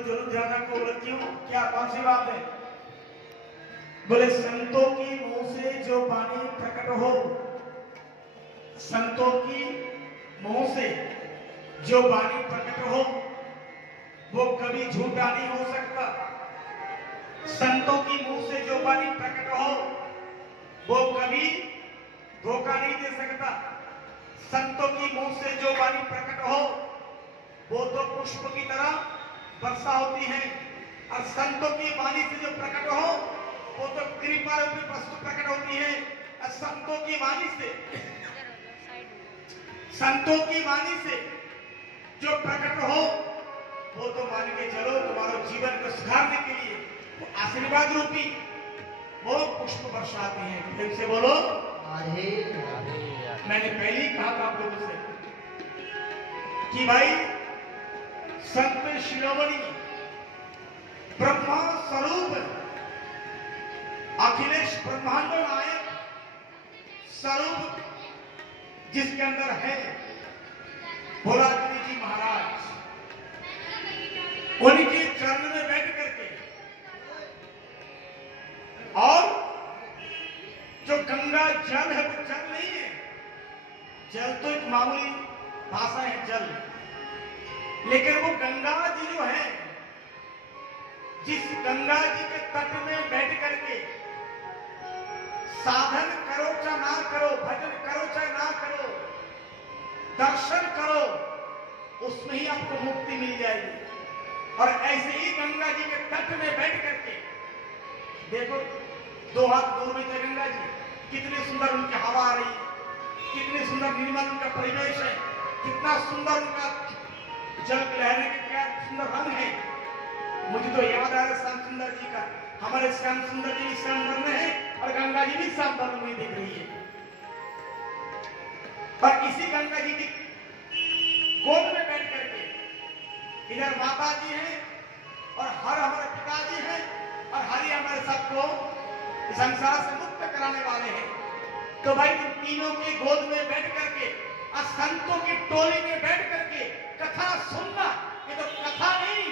जरूर ध्यान रखो। बोले क्यों, क्या कौन सी बात है? बोले संतों की मुंह से जो वाणी प्रकट हो, संतों की मुंह से जो वाणी प्रकट हो वो कभी झूठा नहीं हो सकता। संतों की मुंह से जो वाणी प्रकट हो वो कभी धोखा नहीं दे सकता। संतों की मुंह से जो वाणी प्रकट हो वो तो पुष्प की तरह वर्षा होती है, और संतों की वाणी से जो प्रकट हो वो तो कृपा रूपी वस्तु प्रकट होती है। और संतों की वाणी से जो प्रकट हो वो तो मान के चलो तुम्हारे जीवन को सुधारने के लिए वो आशीर्वाद रूपी वो पुष्प बरसाते हैं। फिर से बोलो राधे राधे। मैंने पहले ही कहा था आप लोगों से कि भाई संत शिरोमणि ब्रह्मा स्वरूप अखिलेश ब्रह्मांड नायक स्वरूप जिसके अंदर है भोलागिरी जी महाराज, उनके चरण में बैठ करके और जो गंगा जल है वो जल नहीं है, जल तो एक मामूली भाषा है जल, लेकिन वो गंगा जी जो है, जिस गंगा जी के तट में बैठ करके साधन करो चाहे ना करो, भजन करो चाहे ना करो, दर्शन करो, उसमें ही आपको मुक्ति मिल जाएगी। और ऐसे ही गंगा जी के तट में बैठ करके देखो, 2 हाथ दूर में थे गंगा जी, कितनी सुंदर उनकी हवा आ रही है, कितनी सुंदर निर्मल उनका परिवेश है, कितना सुंदर उनका जल लहरने के क्या सुंदर रंग है। मुझे तो याद आ रहा है श्याम सुंदर जी का, हमारे श्याम सुंदर जी भी श्याम वर्ण है और गंगा जी भी श्याम वर्ण में दिख रही है। और इसी गंगा जी की गोद में बैठ करके इधर माता जी हैं और हर हमारे पिताजी हैं और हरि हमारे सबको संसार से मुक्त कराने वाले हैं। तो भाई इन तीनों के गोद में बैठ करके और संतों की टोली में बैठ करके कथा सुनना, ये तो कथा नहीं,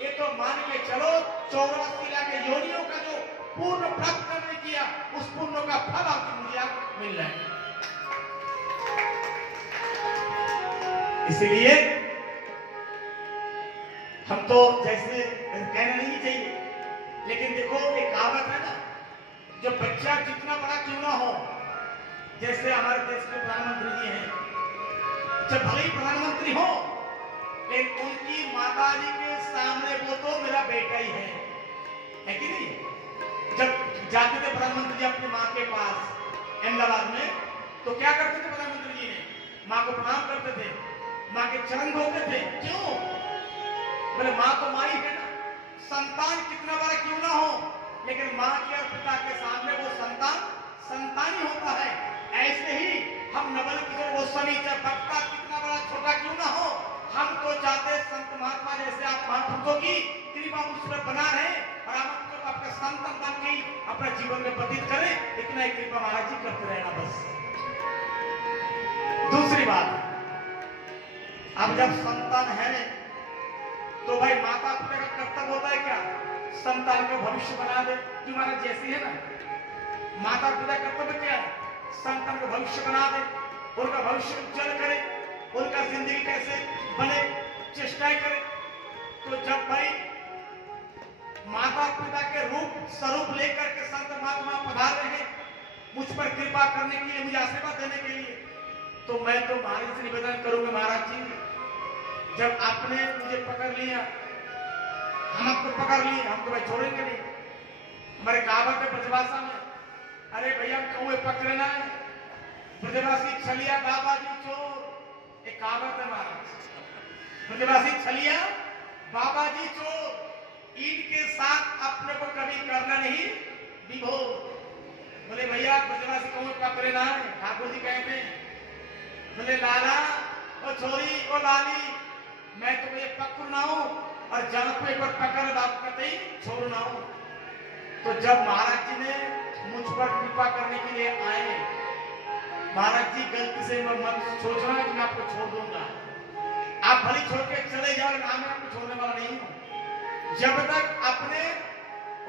ये तो मान के चलो 84 लाख योनियों का जो पूर्ण प्राप्त करने किया उस पूर्ण का फल आपको मुझे मिल रहा है। इसलिए हम तो जैसे कहना नहीं चाहिए, लेकिन देखो एक कहावत है ना, जो बच्चा जितना बड़ा क्यों ना हो, जैसे हमारे देश के प्रधानमंत्री जी हैं, जब भले ही प्रधानमंत्री हो लेकिन उनकी माता जी के सामने वो तो मेरा बेटा ही है कि नहीं? जब जाते थे प्रधानमंत्री जी अपनी माँ के पास अहमदाबाद में, तो क्या करते थे प्रधानमंत्री जी ने? माँ को प्रणाम करते थे, माँ के चरण धोते थे। क्यों? बोले माँ तो माँ ही है ना, संतान कितना बड़ा क्यों ना हो, लेकिन माँ के और पिता के सामने वो संतान ही होता है। ऐसे ही हम नवल किशोर गोस्वामी चाहे भक्ता कितना बड़ा छोटा क्यों ना हो, हम तो चाहते संत महात्मा जैसे आप महापुरुषों की कृपा मुझ पर बना रहे और हम तो आपका संतान बन के अपना जीवन में व्यतीत करें, इतना ही कृपा महाराज जी करते रहना बस। दूसरी बात, अब जब संतान है तो भाई माता पिता का कर्तव्य होता है क्या? संतान का भविष्य बना दे, तुम्हारा जैसी है ना, माता पिता का कर्तव्य क्या है? संतान का भविष्य बना दे, उनका भविष्य उज्जवल करे, उनका जिंदगी कैसे बने चेष्टाएं करे। तो जब भाई माता पिता के रूप स्वरूप लेकर के संत महात्मा पधार रहे हैं मुझ पर कृपा करने के लिए, मुझे आशीर्वाद देने के लिए, तो मैं तो महाराज से निवेदन करूंगा, महाराज जी जब आपने मुझे पकड़ लिया, हम आपको पकड़ लिए, हम तो भाई छोड़ेंगे नहीं। हमारे कहावत है ब्रजभाषा में, अरे भैया कौए पकड़ना है, ब्रजवासी छलिया बाबा जी चोर, एक कहावत है महाराज, ब्रजवासी छलिया बाबा जी चोर, इनके साथ अपने को कभी करना नहीं विभोर। बोले भैया ब्रजवासी कौए पकड़ना है, ठाकुर जी कहते हैं, बोले लाला ओ छोरी ओ लाली, मैं तुम्हें पकड़ ना हूं और जनपे पर पकड़ बात कतई छोड़ ना हूं। तो जब महाराज जी ने मुझ पर कृपा करने के लिए आए, महाराज जी गलती से मत सोचना कि मैं आपको छोड़ दूंगा, आप भली छोड़ के चले जाओ, लेकिन मैं आपको छोड़ने वाला नहीं हूं। जब तक अपने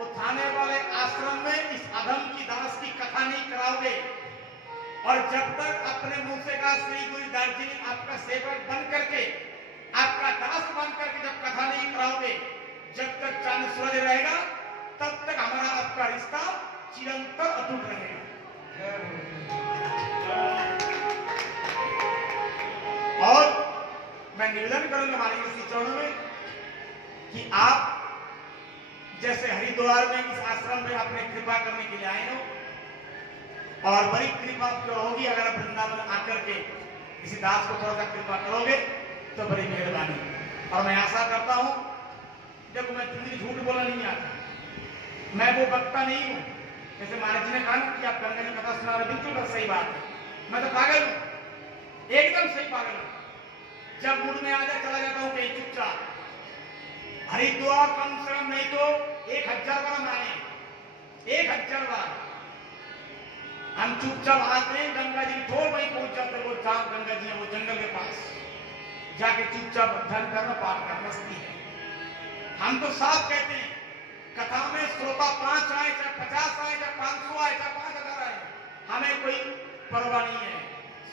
उठाने वाले आश्रम में इस अधम की दास की कथा नहीं कराओगे और जब तक अपने मुंह से कहा श्री गुरु दार्जिलिंग आपका सेवक बन करके आपका दास बन करके जब कथा नहीं कराओगे, जब तक चांद सूरज रहेगा तब तक हमारा आपका रिश्ता चिरंतर अटूट रहेगा। और मैं निवेदन करूंगा हमारे इसी चरणों में कि आप जैसे हरिद्वार में इस आश्रम में आपने कृपा करने के लिए आए हो और बड़ी कृपा आपको होगी अगर आप वृंदावन आकर के किसी दास को थोड़ा सा कृपा करोगे तो बड़ी मेहरबानी। और मैं आशा करता हूं, देखो मैं जिंदगी झूठ बोलना नहीं आता, मैं वो वक्ता नहीं हूं। जैसे महाराज जी ने कहा कि आप गंगा जी कथा सुना रहे, बिल्कुल सही बात है, मैं तो पागल हूं, एकदम सही पागल हूं। जब मूड में आ जाए चला जाता हूं कहीं चुपचाप। हरिद्वार कम से कम नहीं तो 1000 बार हम आए, 1000 बार हम चुपचाप आते हैं, गंगा जी की थोड़ वहीं पहुंच जाते, वो जहां गंगा जी है वो जंगल के पास जाके चुपचाप ध्यान करना, पाठ करना, मस्ती है। हम तो साफ कहते हैं कथा में श्रोता 5 आए चाहे 50 आए चाहे 500 आए चाहे 5000 आए, हमें कोई परवाह नहीं है।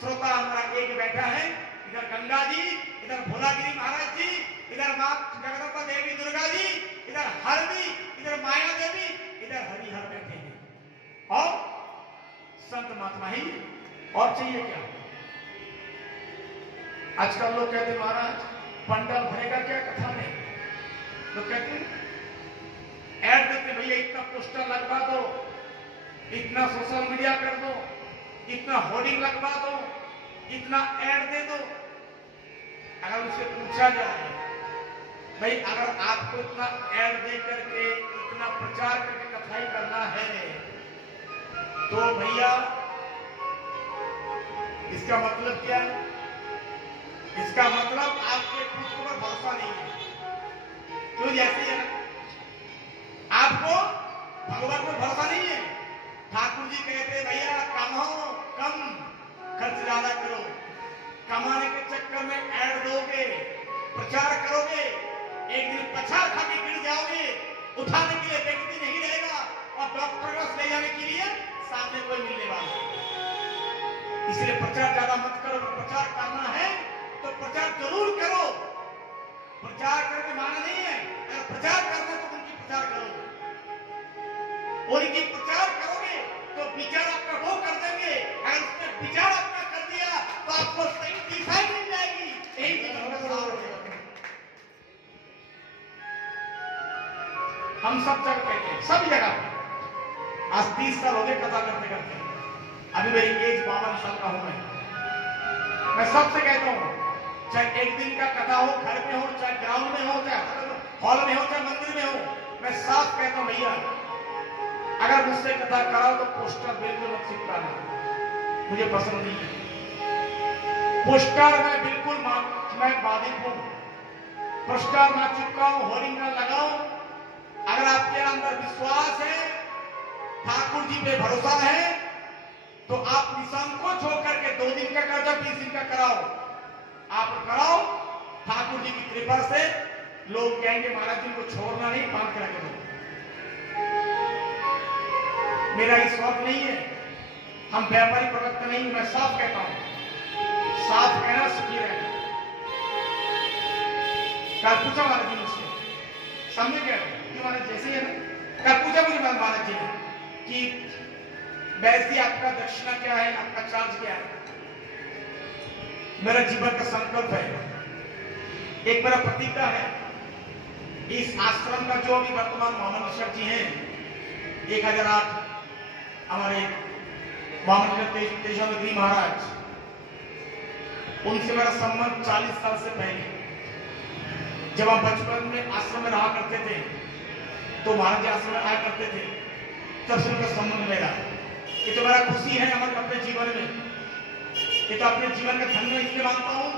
श्रोता हमारा एक बैठा है, इधर गंगा जी, इधर भोलागिरी महाराज जी, इधर मां जगदम्बा देवी दुर्गा जी, इधर हरदी, इधर माया देवी, इधर हरिहर बैठे हैं और संत महात्मा ही, और चाहिए क्या? आजकल लोग कहते महाराज पंडल भरेगा क्या कथा में? लोग कहते ऐड देते, भैया इतना पोस्टर लगवा दो, इतना सोशल मीडिया कर दो, इतना होर्डिंग लगवा दो, इतना ऐड दे दो। अगर उनसे पूछा जाए भाई अगर आपको इतना ऐड दे करके इतना प्रचार करके कथाई करना है तो भैया इसका मतलब क्या है? इसका मतलब आपके खुद पर भरोसा नहीं है। क्यों? जैसे है आपको भगवान पर भरोसा नहीं है। ठाकुर जी कहते भैया कमाओ कम, खर्च ज्यादा करो। कमाने के चक्कर में ऐड दोगे, प्रचार करोगे, एक दिन पछाड़ खा के गिर जाओगे, उठाने के लिए व्यक्ति नहीं रहेगा और डॉक्टर को ले जाने के लिए सामने कोई मिलने वाला। इसलिए प्रचार ज्यादा मत करो। प्रचार करना है तो प्रचार जरूर करो। प्रचार करके माना नहीं है, अगर प्रचार करना तो उनकी प्रचार करो। उनकी प्रचार करोगे तो विचार आपका वो कर देंगे। अगर उसने विचार आपका कर दिया तो आपको सही दिखाई मिल जाएगी। यही हम सब जगह कहते हैं, सभी जगह पे। आज 30 साल हो गए कथा करते करते, अभी मेरी एज 52 साल का हूं मैं सबसे कहता हूं चाहे एक दिन का कथा हो, घर में हो, चाहे ग्राउंड में हो, चाहे हॉल में हो, चाहे मंदिर में हो, मैं साफ कहता हूं भैया अगर मुझसे कथा कराओ तो पोस्टर बिल्कुल मत चिपकाना, मुझे पसंद नहीं है। पोस्टर में बिल्कुल मैं बाधित हूं। पोस्टर ना चिपकाओ, होर्डिंग ना लगाओ। अगर आपके अंदर विश्वास है, ठाकुर जी पे भरोसा है तो आप निसंकोच होकर के 2 दिन का कर्जा 20 दिन का कराओ। आप कराओ, ठाकुर जी की कृपा से लोग कहेंगे महाराज जी को छोड़ना नहीं, बांध कर रखो। मेरा ये शौक नहीं है, हम व्यापारी प्रवक्ता नहीं, मैं साफ कहता हूं, साफ कहना सुखी रहना। कल पूछा महाराज जी मुझसे, समझे क्या महाराज जैसे है ना, कल पूछा मुझे महाराज जी ने कि वैसे आपका दक्षिणा क्या है, आपका चार्ज क्या है? मेरा जीवन का संकल्प है, एक मेरा प्रतिज्ञा है, इस आश्रम का जो अभी वर्तमान महामंडलेश्वर जी हैं 1008 हमारे महामंडलेश्वर तेजस्वी गिरी महाराज, उनसे मेरा संबंध 40 साल से पहले, जब हम बचपन में आश्रम में रहा करते थे तो महाराज जी आश्रम में आया करते थे, तब से उनका संबंध मेरा। ये तो मेरा खुशी है अपने जीवन में, ये तो अपने जीवन का धन्य इसलिए मानता हूं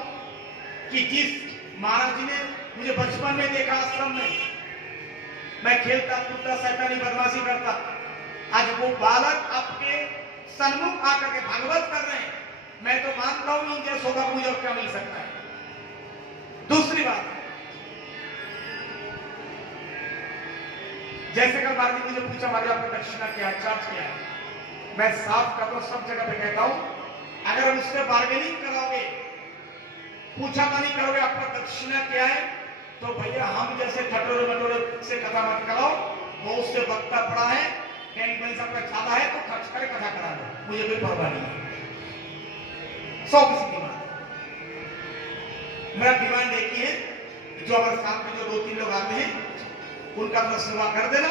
कि जिस महाराज जी ने मुझे बचपन में देखा आश्रम में, मैं खेलता कूदता शैतानी बदमाशी करता, आज वो बालक आपके सन्मुख आकर के भागवत कर रहे हैं, मैं तो मानता हूं उनके सौभाग्य मुझे और क्या मिल सकता है। दूसरी बात, जैसे कल महाराज जी मुझे पूछा महाराज आपका दक्षिणा क्या है, चार्ज क्या है, मैं साफ कहता हूं, सब जगह पे कहता हूं, अगर उससे बार्गेनिंग कराओगे, पूछा नहीं करोगे आपका दक्षिणा क्या है, तो भैया हम जैसे ठटोरे मटोरे से कथा मत कराओ, वो उससे वक्ता पड़ा है, बैंक बैलेंस आपका ज्यादा है तो खर्च करे कथा करा दो, मुझे कोई परवाह नहीं है। 100 किसी की बात, मेरा डिमांड एक ही है, जो हमारे साथ में जो 2-3 लोग आते हैं उनका अपना सेवा कर देना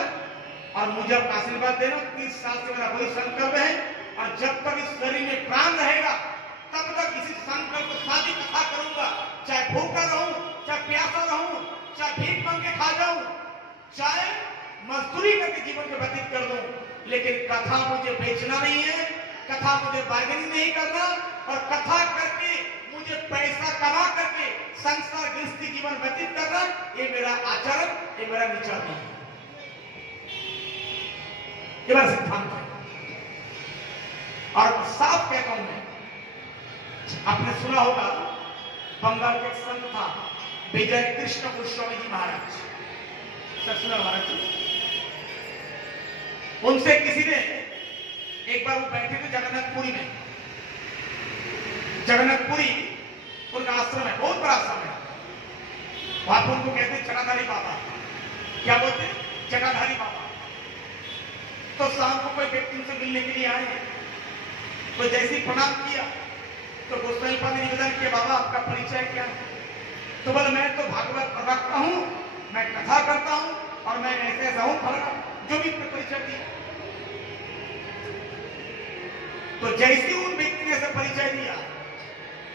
और मुझे अपना आशीर्वाद देना। 30 साल से मेरा वही संकल्प है और जब तक इस शरीर में प्राण रहेगा तब तक इसी संकल्प को शादी कथा करूंगा, चाहे भूखा रहूं, चाहे प्यासा रहूं, चाहे भीख मांग के खा जाऊं, चाहे मजदूरी करके जीवन को व्यतीत कर दूं, लेकिन कथा मुझे बेचना नहीं है, कथा मुझे बार्गेनिंग नहीं करना, और कथा करके मुझे पैसा कमा करके संसार गृहस्थी जीवन व्यतीत करना, ये मेरा आचरण, ये मेरा विचार नहीं है, ये मेरा सिद्धांत है। और साफ कहता हूं मैं, आपने सुना होगा बंगाल के एक संत था विजय कृष्ण गोस्वामी जी महाराज, सुना महाराज जी, उनसे किसी ने एक बार वो बैठे थे जगन्नाथपुरी में, जगन्नाथपुरी उनका आश्रम है, बहुत बड़ा आश्रम है, वहां पर उनको कहते हैं जटाधारी बाबा, क्या बोलते हैं, जटाधारी बाबा। तो शाम को कोई व्यक्ति उनसे मिलने के लिए आए, तो जैसे ही प्रणाम किया तो गोस्वामी पाद ने निवेदन किया, बाबा आपका परिचय क्या है, तो बोले मैं तो भागवत प्रवक्ता हूं, मैं कथा करता हूं और मैं ऐसे ऐसा हूं, फला जो भी परिचय दिया। तो जैसे उन व्यक्ति ने ऐसा परिचय दिया